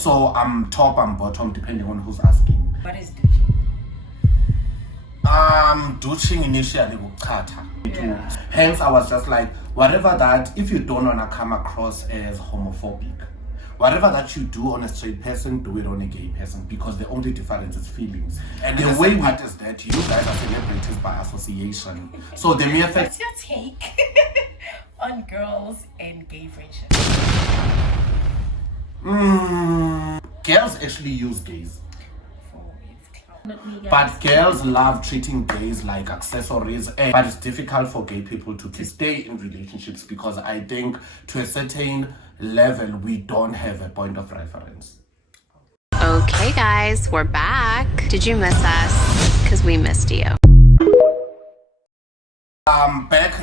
So I'm top, I'm bottom, depending on who's asking. What is douching? Douching initially ukuchatha. Yeah. Hence I was just like, whatever that, if you don't want to come across as homophobic, whatever that you do on a straight person, do it on a gay person, because the only difference is feelings. And the way part is that you guys are celebrities by association. So the mere fact. What's your take on girls and gay friendship? Girls actually use gays. Not me, guys. But girls love treating gays like accessories, but it's difficult for gay people to stay in relationships because I think to a certain level we don't have a point of reference. Okay guys, we're back. Did you miss us? Because we missed you. Back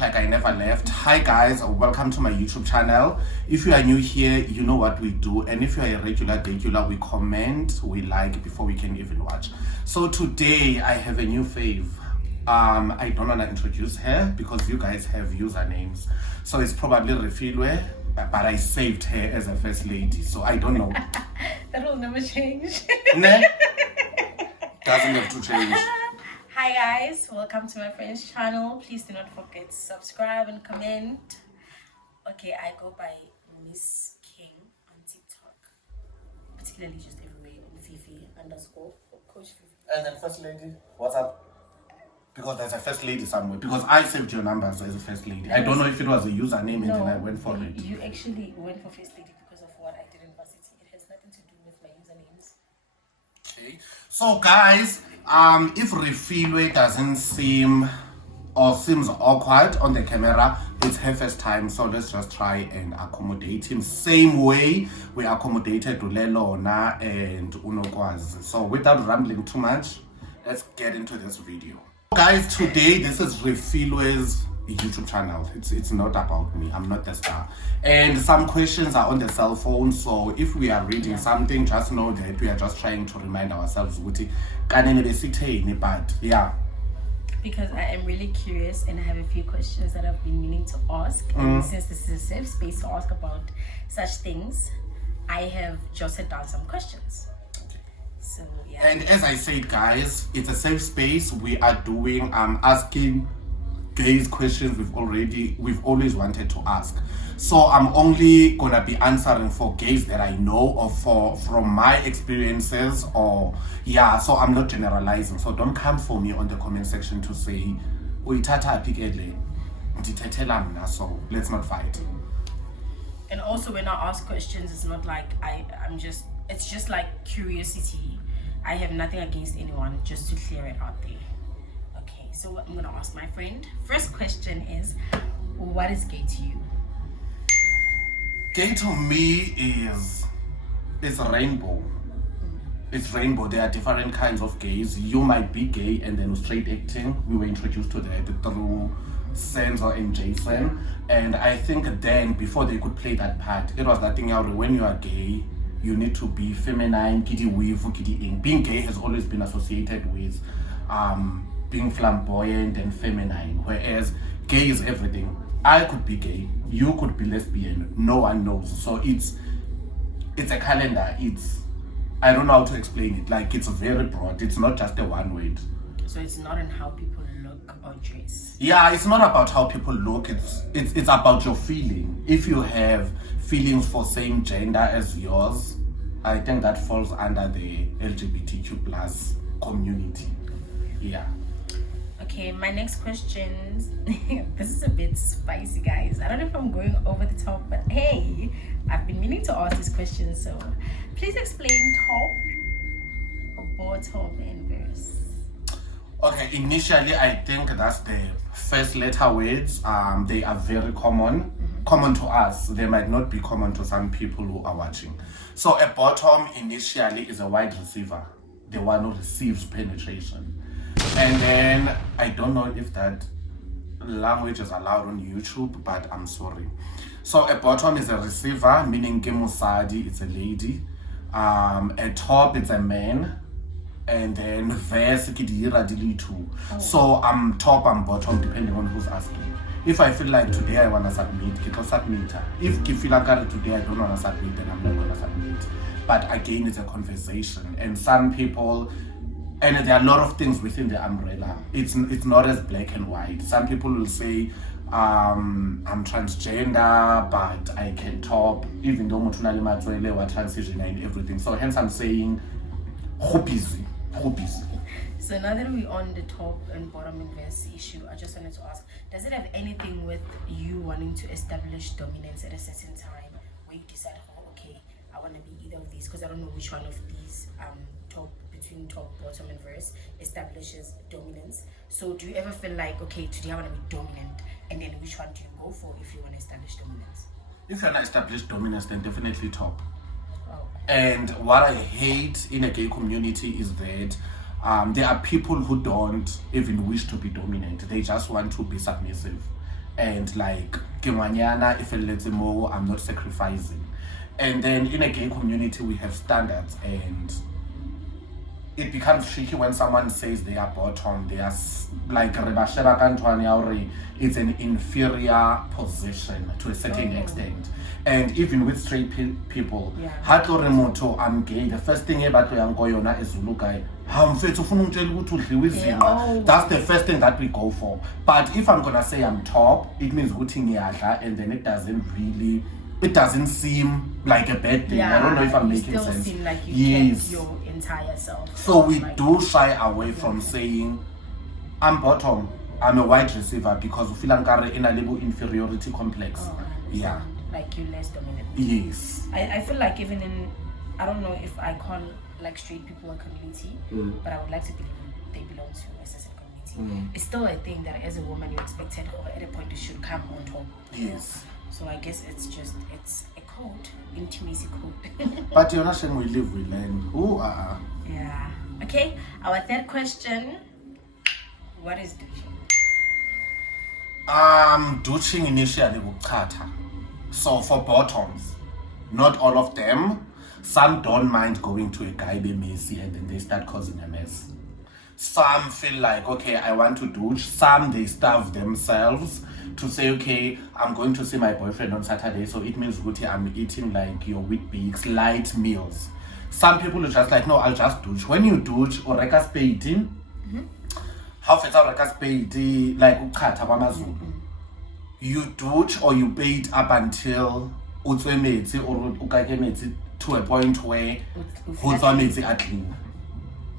like I never left. Hi guys, welcome to my YouTube channel. If you are new here, you know what we do, and if you are a regular, we comment, we like before we can even watch. So today I have a new fave. I don't want to introduce her because you guys have usernames, so it's probably Refilwe, but I saved her as a first lady, so I don't know. That will never change. Nah, doesn't have to change. Hi guys, welcome to my friend's channel. Please do not forget to subscribe and comment. Okay, I go by Miss King on TikTok, particularly just everywhere on Fifi _ Coach Fifi. And then first lady, what's up? Because there's a first lady somewhere. Because I saved your numbers as a first lady. I don't know if it was a username and then I went for it. You actually went for first lady because of what I did in varsity. It has nothing to do with my usernames. Okay. So guys, if Refilwe doesn't seem or seems awkward on the camera, it's her first time, so let's just try and accommodate him same way we accommodated Ulelona and Unokwazi. So without rambling too much, let's get into this video. Guys, today this is Refilwe's YouTube channel. It's not about me. I'm not the star. And some questions are on the cell phone, so if we are reading something, just know that we are just trying to remind ourselves but yeah. Because I am really curious and I have a few questions that I've been meaning to ask. And since this is a safe space to ask about such things, I have jotted down some questions. So yeah. And as I said, guys, it's a safe space. We are doing asking gays questions we've always wanted to ask. So I'm only gonna be answering for gays that I know or from my experiences, or yeah, so I'm not generalizing. So don't come for me on the comment section to say so let's not fight. And also when I ask questions, it's not like it's just like curiosity. I have nothing against anyone, just to clear it out there. Okay, so I'm gonna ask my friend. First question is, what is gay to you? Gay to me is rainbow. It's rainbow. There are different kinds of gays. You might be gay and then straight acting. We were introduced to that through Senzo and Jason. And I think then before they could play that part, it was that thing out when you are gay, you need to be feminine, kitty weave, kitty ink. Being gay has always been associated with being flamboyant and feminine, whereas gay is everything. I could be gay, you could be lesbian, no one knows. So it's a calendar. I don't know how to explain it. Like, it's very broad. It's not just a one word. So it's not in how people look or dress. Yeah, it's not about how people look. It's about your feeling. If you have feelings for same gender as yours, I think that falls under the LGBTQ plus community. Yeah. Okay, my next question. This is a bit spicy, guys. I don't know if I'm going over the top, but hey, I've been meaning to ask this question, so please explain top or bottom and verse. Okay, initially I think that's the first letter words. They are very common to us. They might not be common to some people who are watching. So a bottom initially is a wide receiver, the one who receives penetration. And then I don't know if that language is allowed on YouTube, but I'm sorry. So a bottom is a receiver, meaning kemusadi, it's a lady. A top, it's a man. and then verse ke di dira di le 2. So I'm top, I'm bottom, depending on who's asking. If I feel like today I wanna submit, ke tlo submit. If ke feel like today I don't wanna submit, then I'm not gonna submit. But again, it's a conversation, and some people, and there are a lot of things within the umbrella. It's not as black and white. Some people will say, I'm transgender, but I can top, even though mutuna le matswele wa transition and everything. So hence I'm saying, who busy. So now that we're on the top and bottom inverse issue, I just wanted to ask, does it have anything with you wanting to establish dominance at a certain time where you decide, oh, okay, I want to be either of these, because I don't know which one of these between top, bottom, and verse establishes dominance. So do you ever feel like, okay, today I want to be dominant, and then which one do you go for if you want to establish dominance? If you want to establish dominance, then definitely top. Oh. And what I hate in a gay community is that there are people who don't even wish to be dominant. They just want to be submissive. And like, if I'm not sacrificing. And then in a gay community, we have standards, and it becomes tricky when someone says they are bottom. They are like, it's an inferior position to a certain extent. And even with straight people, I'm gay, the first thing about is Zulu guy. That's the first thing that we go for. But if I'm gonna say I'm top, it means and then it doesn't seem like a bad thing. I don't know if I'm making sense. Still seem like you kept your entire self. So we do shy away from saying I'm bottom, I'm a wide receiver, because we feel in a little inferiority complex. Yeah. Like you're less dominant. Yes. I feel like even in, I don't know if I call like straight people a community, but I would like to believe they belong to a certain community. It's still a thing that as a woman you're expected, or at a point you should come on top. Yes. So I guess it's a code, intimacy code. But you're not saying we live, we learn. Yeah. Okay, our third question. What is douching? Douching initially ukhatha. So for bottoms, not all of them. Some don't mind going to a guy be messy and then they start causing a mess. Some feel like, okay, I want to douche. Some, they starve themselves to say, okay, I'm going to see my boyfriend on Saturday, so it means I'm eating like your Weet-Bix, light meals. Some people are just like, no, I'll just douche. When you douche, or reka spade, how feta reka spade, like ukhatha kwamaZulu. You douche or you bait up until utswe metsi or ukake metsi to a point where utswe metsi are clean.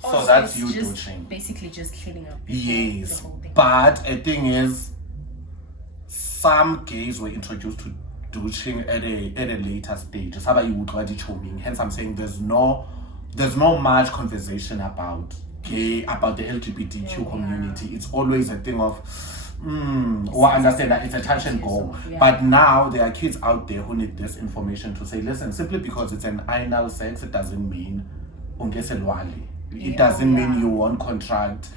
So that's you douching. Basically just cleaning up. Yes. The whole thing. But the thing is, some gays were introduced to douching at a later stage. Hence I'm saying there's no much conversation about the LGBTQ community. It's always a thing of or understand that it's a touch and go. But now there are kids out there who need this information to say, listen, simply because it's an anal sex, it doesn't mean it doesn't mean you won't contract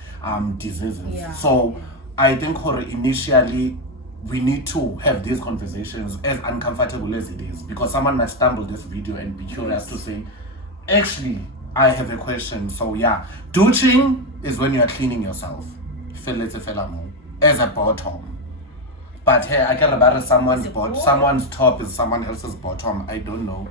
diseases. So I think initially we need to have these conversations, as uncomfortable as it is, because someone might stumble this video and be curious to say, actually, I have a question. So yeah, douching is when you are cleaning yourself. As a bottom. But hey, I can remember someone's top is someone else's bottom. I don't know.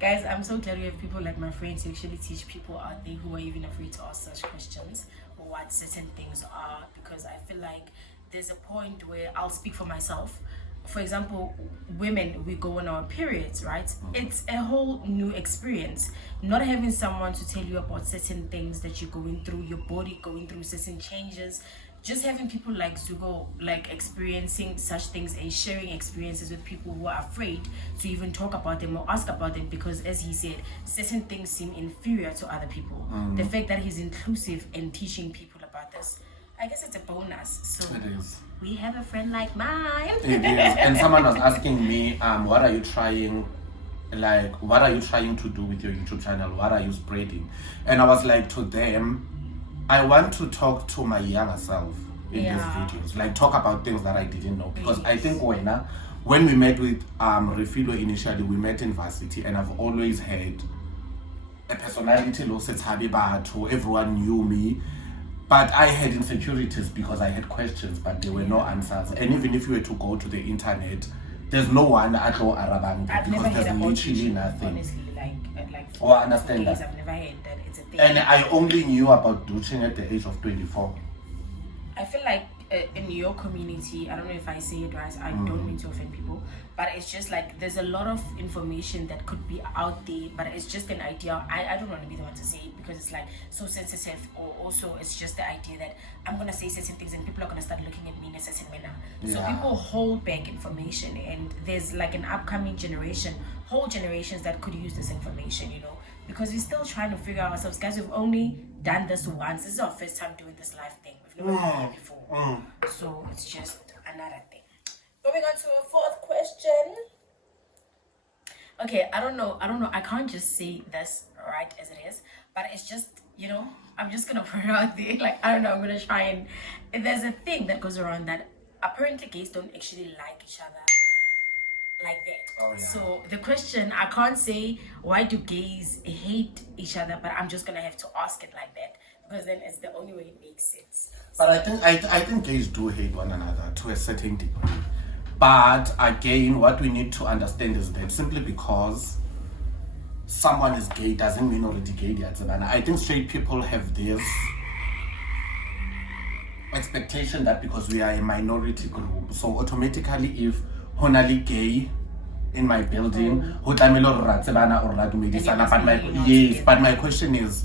Guys, I'm so glad we have people like my friends who actually teach people out there who are even afraid to ask such questions or what certain things are, because I feel like there's a point where I'll speak for myself. For example, women, we go on our periods, right? It's a whole new experience. Not having someone to tell you about certain things that you're going through, your body going through certain changes, just having people like Zugo like experiencing such things and sharing experiences with people who are afraid to even talk about them or ask about them, because as he said, certain things seem inferior to other people. The fact that he's inclusive and teaching people about this, I guess it's a bonus. So it is. We have a friend like mine. It is. And someone was asking me, what are you trying to do with your YouTube channel? What are you spreading? And I was like to them, I want to talk to my younger self in these videos. Like talk about things that I didn't know. Because I think when we met with Refilo initially, we met in varsity, and I've always had a personality, everyone knew me. But I had insecurities because I had questions, but there were no answers. And even if you were to go to the internet, there's no one at all Arabang because there's literally nothing. Honestly, like oh, I understand that. I've never heard that it's a thing. And I only knew about douching at the age of 24. I feel like in your community, I don't know if I say it right, I don't mean to offend people, but it's just like there's a lot of information that could be out there, but it's just an idea. I don't want to be the one to say it because it's like so sensitive, or also it's just the idea that I'm going to say certain things and people are going to start looking at me in a certain manner. So people hold back information, and there's like an upcoming generation, whole generations that could use this information, you know, because we're still trying to figure out ourselves. Guys, we've only done this once. This is our first time doing this live thing. We've never done it before. So it's just another thing. Moving on to a fourth question. Okay, I don't know. I can't just say this right as it is, but it's just, you know, I'm just gonna put it out there. Like, I don't know, I'm gonna try and there's a thing that goes around that apparently gays don't actually like each other like that. Oh, yeah. So the question, I can't say why do gays hate each other, but I'm just gonna have to ask it like that because then it's the only way it makes sense. But I think gays do hate one another to a certain degree. But again, what we need to understand is that simply because someone is gay doesn't mean already gay. And I think straight people have this expectation that because we are a minority group, so automatically if honali gay in my building, but my question is,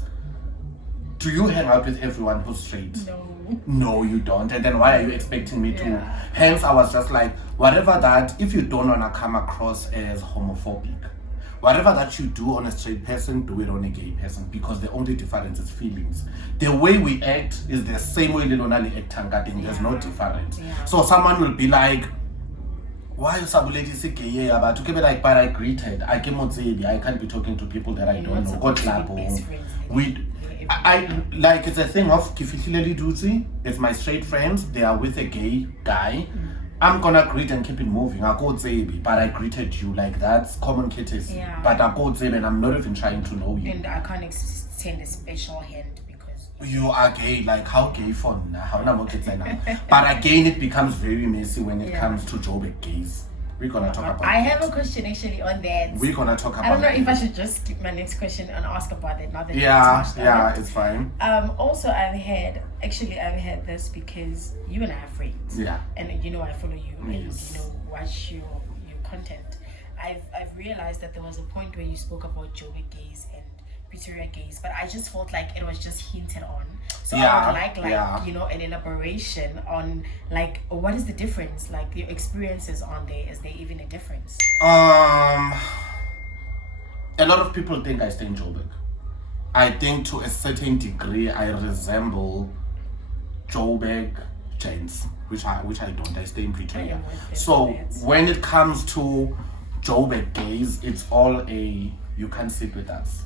do you hang out with everyone who's straight? No, you don't. And then why are you expecting me to? Hence, I was just like, whatever that, if you don't want to come across as homophobic, whatever that you do on a straight person, do it on a gay person, because the only difference is feelings. The way we act is the same way they don't act, there's no difference. So someone will be like, why you sabuleti say gay about to keep it like, but I greeted. I can't be talking to people that I don't know. God I like, it's a thing of it's my straight friends, they are with a gay guy. I'm gonna greet and keep it moving. I go Zebi, but I greeted you, like that's common courtesy. But I go Zebi and I'm not even trying to know you. And I can't extend a special hand because you are gay. Like how gay for now? But again, it becomes very messy when it comes to Joburg gays. We're gonna talk about I have a question actually on that. We're gonna talk about I don't know if I should just skip my next question and ask about it now that it's fine. Also I've had this because you and I are friends. And you know I follow you and you know watch your content. I've realized that there was a point where you spoke about Joburg gays and Pretoria gays, but I just felt like it was just hinted on. So I would like you know, an elaboration on like what is the difference, like your experiences on there. Is there even a difference? A lot of people think I stay in Joburg. I think to a certain degree I resemble Joburg gents, which I don't. I stay in Pretoria. So when it comes to Joburg gays, it's all you can't sit with us.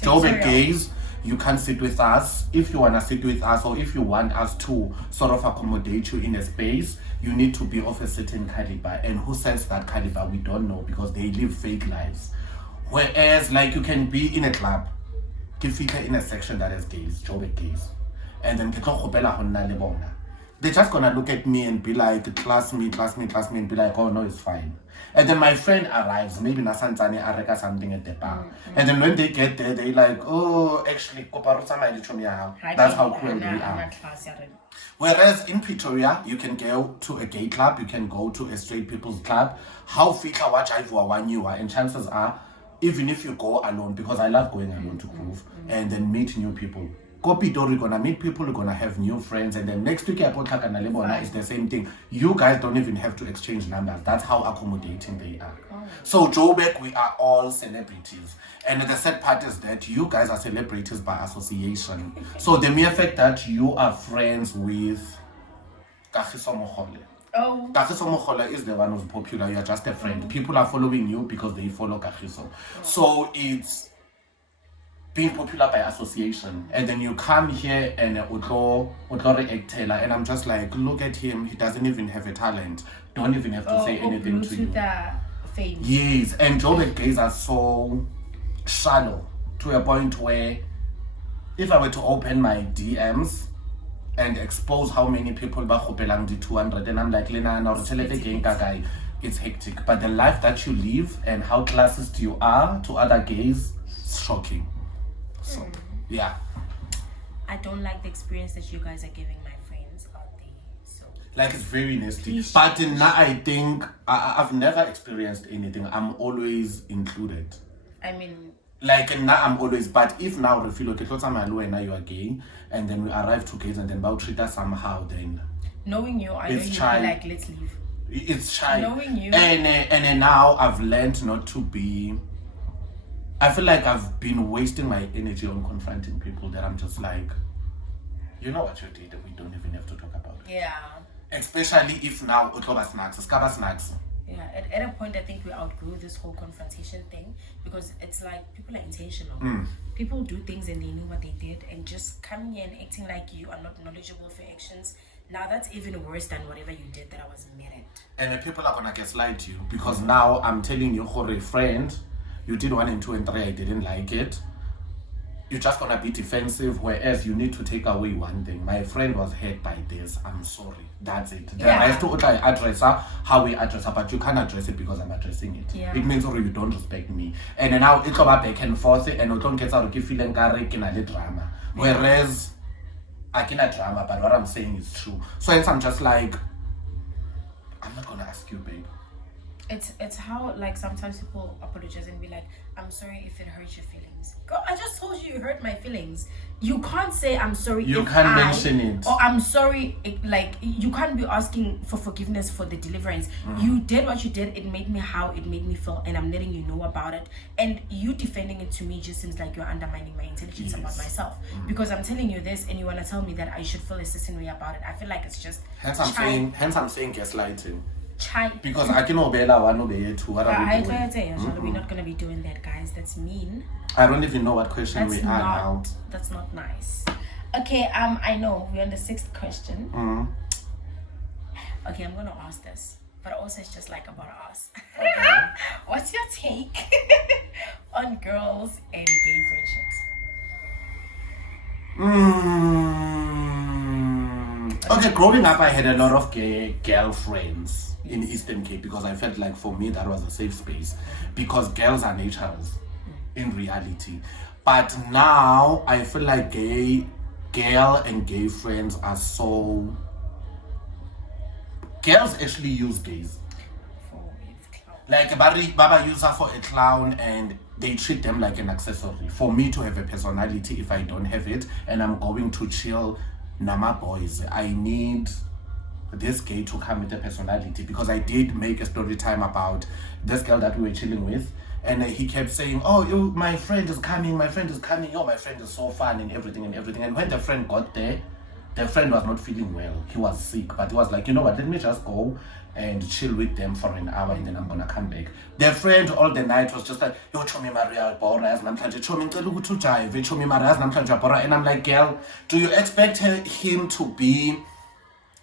Joburg gays, you can't sit with us. If you want to sit with us, or if you want us to sort of accommodate you in a space, you need to be of a certain caliber. And who says that caliber? We don't know, because they live fake lives. Whereas, like, you can be in a club, in a section that has gays, Joburg gays, and then they're just gonna look at me and be like, class me, and be like, oh no, it's fine. And then my friend arrives, maybe Nasanzani Areka something at the bar. And then when they get there, they like, oh, actually, that's how cool they are. Whereas in Pretoria, you can go to a gay club, you can go to a straight people's club. How fika watch I one you are, and chances are, even if you go alone, because I love going alone to Groove, and then meet new people. You're gonna meet people, you're gonna have new friends, and then next week it's the same thing. You guys don't even have to exchange numbers. That's how accommodating they are. So Joburg, we are all celebrities, and the sad part is that you guys are celebrities by association. So the mere fact that you are friends with Kagiso Mogole. Kagiso Mogole is the one who's popular. You're just a friend. People are following you because they follow Kagiso. So it's being popular by association, and then you come here and and I'm just like, look at him, he doesn't even have a talent, don't even have to say anything to you. Fame. Yes, and Joburg gays are so shallow. to a point where if I were to open my DMs and expose how many people ba khopelang di 200, and I'm like, Lena, now it's hectic. But the life that you live and how classist you are to other gays, it's shocking. So, yeah. I don't like the experience that you guys are giving my friends out there. So, like, it's very nasty. Please. But now I think I've never experienced anything. I'm always included. I mean, like now I'm always, but if now we feel okay, now you are gay, and then we arrive to gays, and then about treat us somehow, then knowing you, I know you'd be like, let's leave. It's shy. Knowing you, and now I've learned not to be. I feel like I've been wasting my energy on confronting people that I'm just like, you know what you did, we don't even have to talk about it. Yeah. Especially if now snacks. Yeah, at a point I think we outgrew this whole confrontation thing, because it's like people are intentional. People do things and they know what they did, and just coming here and acting like you are not knowledgeable for actions. Now that's even worse than whatever you did that I was mad at. And then people are gonna gaslight you, because now I'm telling you, for a friend, you did 1 and 2 and 3, I didn't like it. You're just gonna be defensive, whereas you need to take away one thing. My friend was hurt by this. I'm sorry. That's it. The rest to address her, how we address her, but you can't address it because I'm addressing it. Yeah. It means you don't respect me. And then now it's about back and forth, and you don't get out of feeling drama. Whereas I cannot drama, but what I'm saying is true. So hence I'm just like, I'm not gonna ask you, babe. It's how, like, sometimes people apologize and be like, I'm sorry if it hurt your feelings. Girl, I just told you hurt my feelings. You can't say I'm sorry. You can't mention it. Or I'm sorry, like, you can't be asking for forgiveness for the deliverance. You did what you did. It made me how it made me feel, and I'm letting you know about it. And you defending it to me just seems like you're undermining my intelligence about myself. Because I'm telling you this, and you want to tell me that I should feel a certain way about it. I feel like it's just hence I'm saying gaslighting. Because I can obey one obey two. What are we doing? We're not gonna be doing that, guys. That's mean. I don't even know what question we are now. That's not nice. Okay, I know we're on the 6th question. Okay, I'm gonna ask this, but also it's just like about us. Okay. What's your take on girls and gay friendships? Okay, growing up, I had a lot of gay girlfriends in Eastern Cape, because I felt like for me that was a safe space, because girls are naturals in reality. But now I feel like girl and gay friends are so. Girls actually use gays. Like Baba use her for a clown, and they treat them like an accessory. For me to have a personality, if I don't have it, and I'm going to chill Nama boys, I need this gay to come with a personality, because I did make a story time about this girl that we were chilling with, and he kept saying, oh, my friend is coming, my friend is so fun and everything. And when the friend got there, the friend was not feeling well. He was sick, but he was like, you know what, let me just go and chill with them for an hour, and then I'm gonna come back. The friend all the night was just like, yo, chomi Maria Bora, and I'm like, girl, do you expect him to be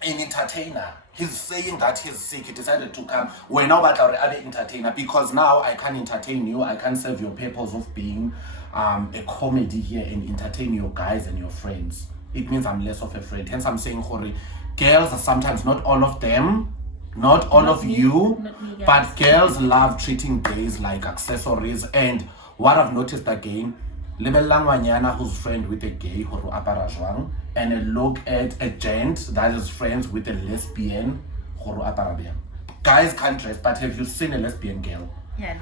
an entertainer? He's saying that he's sick. He decided to come. We're now about our other entertainer, because now I can't entertain you. I can't serve your purpose of being a comedy here and entertain your guys and your friends. It means I'm less of a friend. Hence I'm saying, Hori, girls are sometimes, not all of them, not all of you, but girls love treating gays like accessories. And what I've noticed again, Lebelangwanyana who's friend with a gay who apara jwang, and look at a gent that is friends with a lesbian who apara bien. Guys can't dress, but have you seen a lesbian girl? Yeah,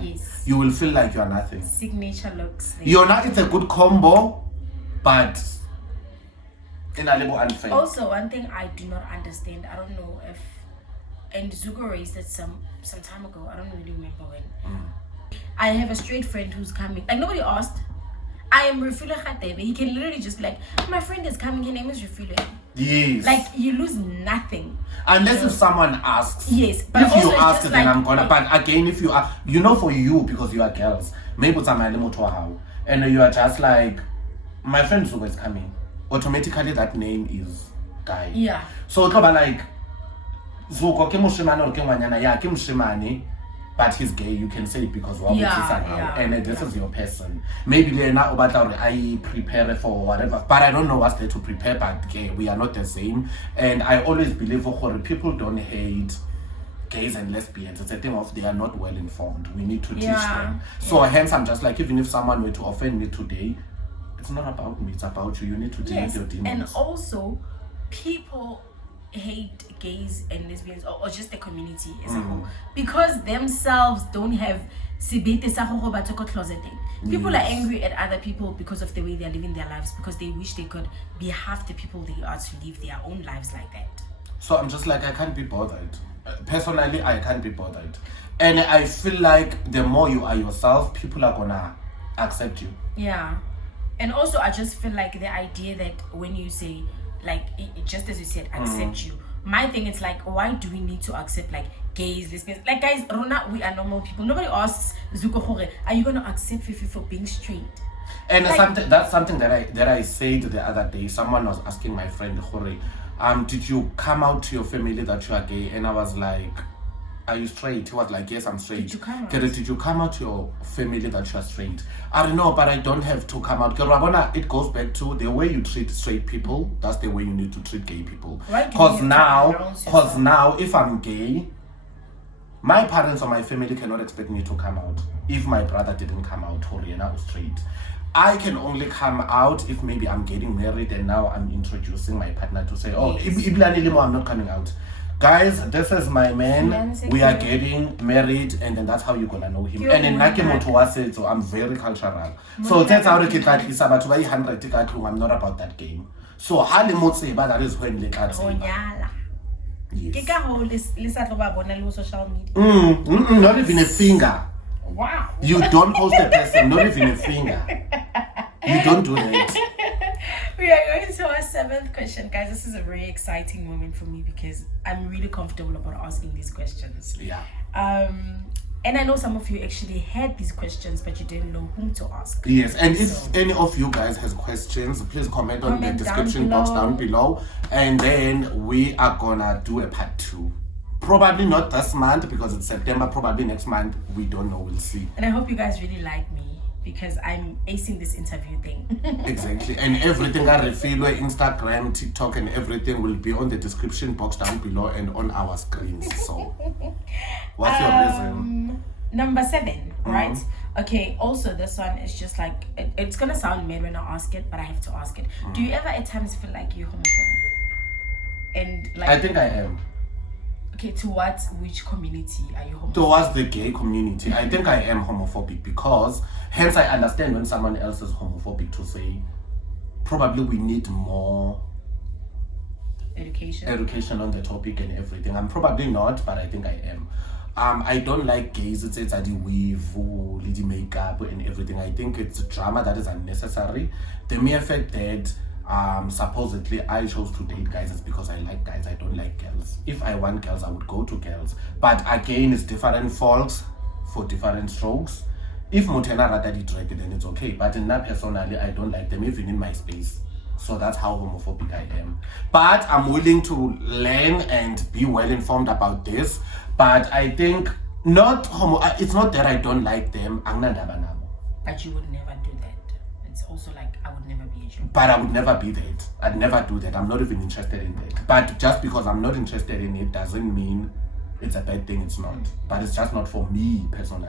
Yes. You will feel like you are nothing. Signature looks. You're not. It's a good combo, but in a little unfair. Also, one thing I do not understand, I don't know if, and Zuko raised it some time ago, I don't really remember when. I have a straight friend who's coming. Like, nobody asked. I am Refule Khatebe. He can literally just be like, my friend is coming, her name is Refule. Yes. Like, you lose nothing. Unless if someone asks. Yes. But if also you ask, then like, I'm gonna. But again, if you are, you know, for you, because you are girls, maybe it's a and you are just like, my friend Zuko is coming. Automatically, that name is guy. Yeah. So it's like, Zuko, ke mushimane or ke ngwanyana, ya ke mushimane. but he's gay, you can say it because Yeah. and this is your person. Maybe they're not about I prepare for whatever, but I don't know what's there to prepare. But gay, we are not the same, and I always believe people don't hate gays and lesbians. It's a thing of they are not well informed. We need to teach them. So hence I'm just like, even if someone were to offend me today, it's not about me, it's about you. You need to deal with your demons. And also, people hate gays and lesbians or just the community as a whole because themselves don't have closeting. People are angry at other people because of the way they're living their lives, because they wish they could be half the people they are to live their own lives like that. So I'm just like, I can't be bothered. Personally, I can't be bothered. And I feel like the more you are yourself, people are gonna accept you. Yeah. And also, I just feel like the idea that when you say, like, just as you said, accept you, my thing is like, why do we need to accept like gays, lesbians? Like, guys, Rona, we are normal people. Nobody asks Zuko Hore, are you going to accept Fifi for being straight? And like, that's something that I said the other day. Someone was asking my friend Hore, did you come out to your family that you are gay? And I was like, are you straight? He was like, yes, I'm straight. Did you come out to your family that you are straight? I don't know, but I don't have to come out. It goes back to the way you treat straight people. That's the way you need to treat gay people. Because now, if I'm gay, my parents or my family cannot expect me to come out. If my brother didn't come out, or I was straight. I can only come out if maybe I'm getting married and now I'm introducing my partner to say, oh, I'm not coming out. Guys, this is my man. We are getting married, and then that's how you're gonna know him. And in Nakemoto so I'm very cultural. So that's how I'm not about that game. So that is when they can't say not even a finger. Wow. You don't post a person, not even a finger. You don't do that. We are going to our 7th question, guys. This is a very exciting moment for me because I'm really comfortable about asking these questions. Yeah. And I know some of you actually had these questions, but you didn't know whom to ask. Yes, and if any of you guys has questions, please comment on the description box down below, and then we are gonna do a part 2. Probably not this month because it's September. Probably next month. We don't know. We'll see. And I hope you guys really like me because I'm acing this interview thing. Exactly. And everything I reveal, Instagram, TikTok, and everything will be on the description box down below and on our screens. So, what's your reason? Number 7, right? Okay. Also, this one is just like it's gonna sound mad when I ask it, but I have to ask it. Do you ever at times feel like you're homophobic? And like, I think I am. Okay, which community are you homophobic? Towards the gay community. I think I am homophobic because, hence I understand when someone else is homophobic to say, probably we need more education on the topic and everything. I'm probably not, but I think I am. I don't like gays. It's the weave, the makeup and everything. I think it's drama that is unnecessary. The mere fact that supposedly I chose to date guys is because I like guys. I don't like girls. If I want girls, I would go to girls. But again, it's different folks for different strokes. If Motena rather drag it, then it's okay. But in that personally, I don't like them even in my space. So that's how homophobic I am. But I'm willing to learn and be well informed about this. But I think it's not that I don't like them. But you would never do that. It's also like I would never be a Jew. But I would never be that. I'd never do that. I'm not even interested in that. But just because I'm not interested in it doesn't mean it's a bad thing. It's not. But it's just not for me personally.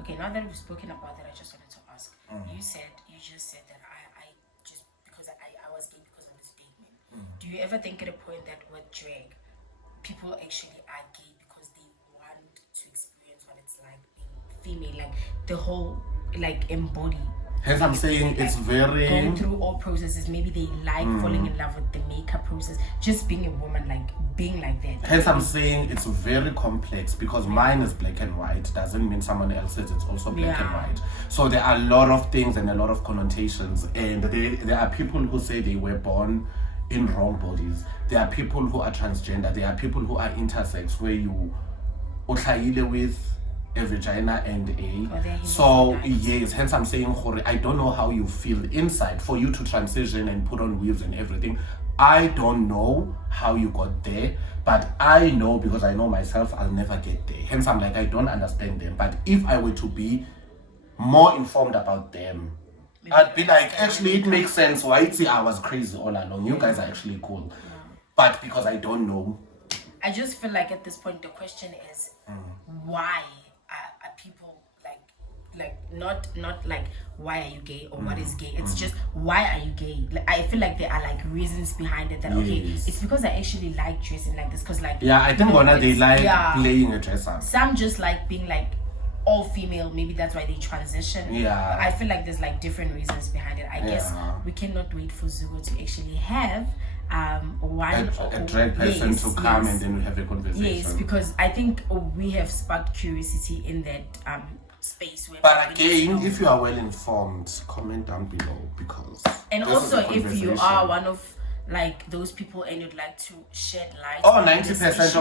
Okay, now that we've spoken about that, I just wanted to ask. You just said that I just because I was gay because of this statement. Do you ever think at a point that with drag, people actually are gay because they want to experience what it's like being female, like the whole embody? Hence I'm saying it's very going through all processes. Maybe they like falling in love with the makeup process, just being a woman, like being like that. Hence I'm saying it's very complex because mine is black and white. Doesn't mean someone else's it's also black and white. So there are a lot of things and a lot of connotations. And there are people who say they were born in wrong bodies. There are people who are transgender. There are people who are intersex where you with a vagina and a so yes, hence I'm saying I don't know how you feel inside for you to transition and put on weaves and everything. I don't know how you got there, but I know because I know myself, I'll never get there. Hence, I'm like, I don't understand them. But if I were to be more informed about them, maybe I'd be like, actually, it makes sense. Why I was crazy all along. You guys are actually cool. But because I don't know. I just feel like at this point, the question is, why are people like not like why are you gay or what is gay? It's just why are you gay? Like, I feel like there are like reasons behind it that okay, it's because I actually like dressing like this because like I think they like playing a dress up. Some just like being like all female, maybe that's why they transition. Yeah, I feel like there's like different reasons behind it. I guess we cannot wait for Zuko to actually have a drag person to come and then we have a conversation. Yes, because I think we have sparked curiosity in that space. But again, if you are well informed, comment down below because. And also, if you are one of like those people and you'd like to shed light. 90%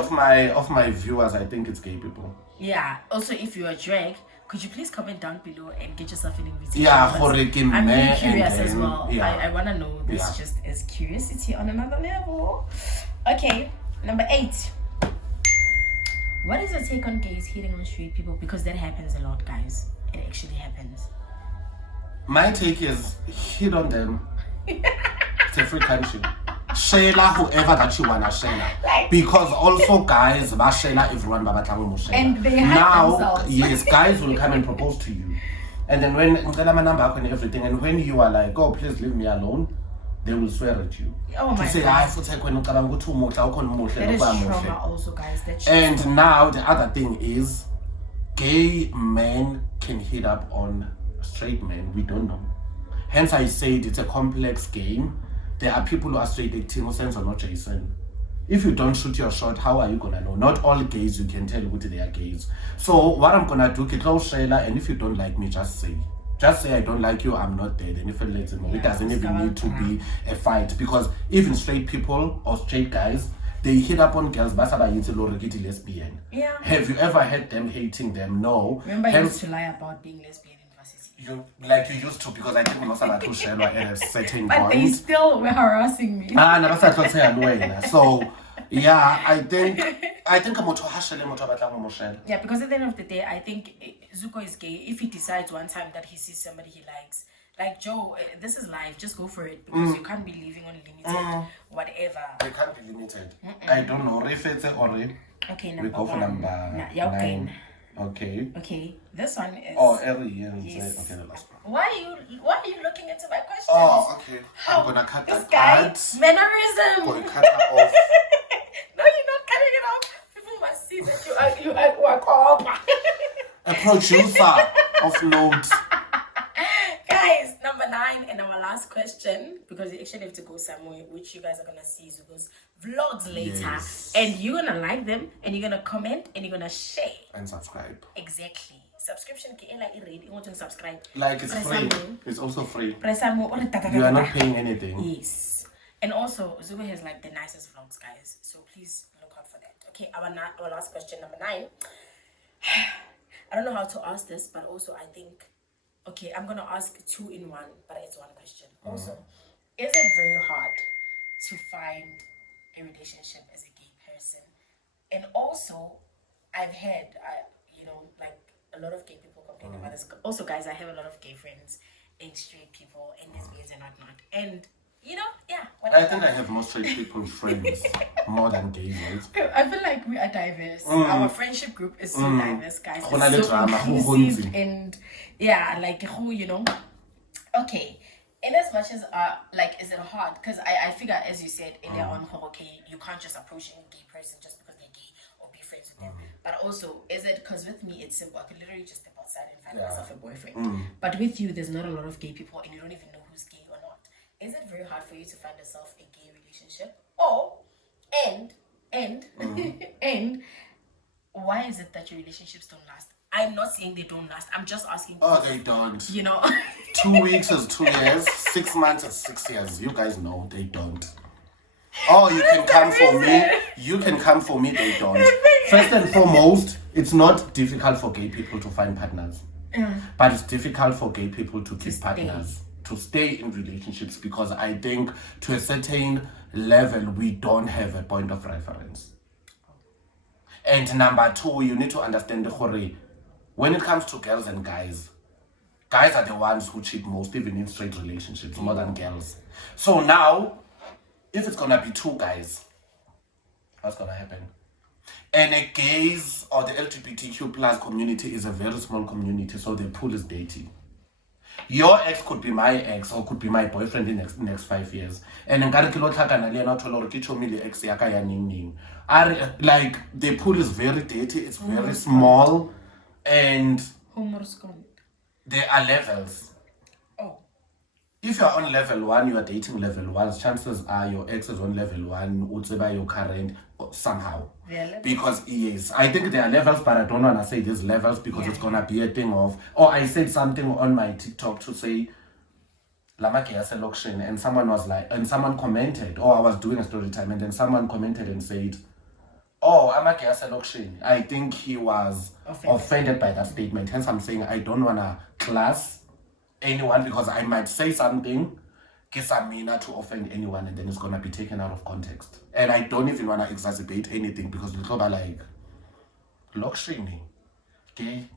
of my viewers, I think it's gay people. Yeah. Also, if you are drag, could you please comment down below and get yourself an invitation? Yeah, for I'm really curious as well. Yeah. I want to know this just as curiosity on another level. Okay, number 8. What is your take on gays hitting on straight people? Because that happens a lot, guys. It actually happens. My take is hit on them. It's a free country. Shayla whoever that you wanna shayla. Because also guys, shayla everyone and they now themselves. Yes, guys will come and propose to you. And then when and everything, and when you are like, oh please leave me alone, they will swear at you. Oh my say, God. That is trauma also, guys. And now the other thing is gay men can hit up on straight men. We don't know. Hence I said it's a complex game. There are people who are straight acting or sense or not Jason. If you don't shoot your shot, how are you gonna know? Not all gays you can tell what they are gays. So what I'm gonna do, and if you don't like me, just say I don't like you, I'm not dead. And if it lets know, it doesn't even need to be a fight. Because even straight people or straight guys, they hit up on girls, lesbian. Yeah. Have you ever heard them hating them? No. Remember you used to lie about being lesbian in varsity. You used to, because I think most of us share at a certain point. But they still were harassing me. So yeah, I think yeah, because at the end of the day, I think Zuko is gay. If he decides one time that he sees somebody he likes, like Joe, this is life. Just go for it because you can't be living on limited whatever. They can't be limited. I don't know. Okay, we go for number 9. Okay. This one is. Yes. Okay, the last one. Why are you looking into my questions? Okay. I'm gonna cut that part. Mannerism. Cut that off. No, you're not cutting it off. People must see that you are co-op. A producer of note. Guys, number 9 and our last question, because you actually have to go somewhere, which you guys are gonna see Zuko's vlogs later. Yes. And you're gonna like them, and you're gonna comment, and you're gonna share. And subscribe. Exactly. Subscription, you want to subscribe. Like it's free. It's also free. You are not paying anything. Yes. And also, Zuko has like the nicest vlogs, guys. So please look out for that. Okay, our last question, number 9. I don't know how to ask this, but also I think, okay, I'm gonna ask 2 in 1, but it's one question. Also, is it very hard to find a relationship as a gay person? And also, I've had, like a lot of gay people complain about this. Also, guys, I have a lot of gay friends and straight people and lesbians and whatnot. And I think I have more straight people friends more than gay ones. I feel like we are diverse. Our friendship group is so diverse, guys. It's so inclusive and like who. Okay, in as much as is it hard? Because I figure, as you said earlier on, okay, you can't just approach any gay person just because they're gay or be friends with them. But also, is it because with me it's simple? I could literally just step outside and find myself a boyfriend. But with you, there's not a lot of gay people, and you don't even know who's gay or not. Is it very hard for you to find yourself a gay relationship? And why is it that your relationships don't last? I'm not saying they don't last. I'm just asking. Oh, they don't. 2 weeks is 2 years. 6 months is 6 years. You guys know they don't. Oh, you can come for me. You can come for me. They don't. First and foremost, it's not difficult for gay people to find partners. But it's difficult for gay people to keep partners. to stay in relationships because I think to a certain level we don't have a point of reference. And number two, you need to understand when it comes to girls and guys are the ones who cheat most, even in straight relationships, more than girls. So now, if it's gonna be two guys, what's gonna happen? And a gays or the LGBTQ plus community is a very small community, so the pool is dating. Your ex could be my ex or could be my boyfriend in the next 5 years. And like the pool is very dirty, it's very small, and there are levels. Oh. If you're on level 1, you are dating level 1, chances are your ex is on level 1, whatever your current somehow. Because yes, I think there are levels, but I don't want to say these levels because it's gonna be a thing of, I said something on my TikTok to say Lamake selection, and someone was like, and someone commented, I was doing a story time, and then someone commented and said, Amake selection. I think he was offended by that statement. Hence I'm saying I don't wanna class anyone because I might say something to offend anyone and then it's gonna be taken out of context. And I don't even wanna exacerbate anything because it's like lockshaming. Okay?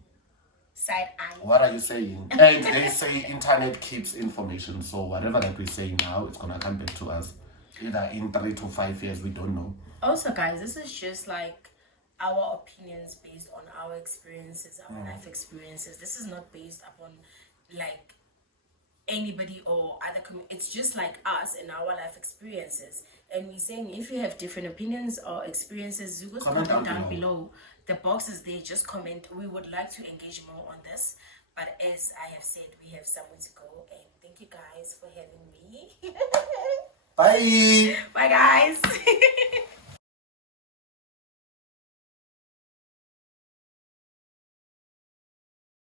Side eye. What are you saying? And they say internet keeps information, so whatever that we say now, it's gonna come back to us. Either in 3 to 5 years, we don't know. Also, guys, this is just like our opinions based on our experiences, our life experiences. This is not based upon like anybody or other it's just like us and our life experiences, and we're saying if you have different opinions or experiences, you guys comment down below. The box is there, just comment. We would like to engage more on this, but as I have said, we have somewhere to go, and thank you guys for having me. Bye Bye guys.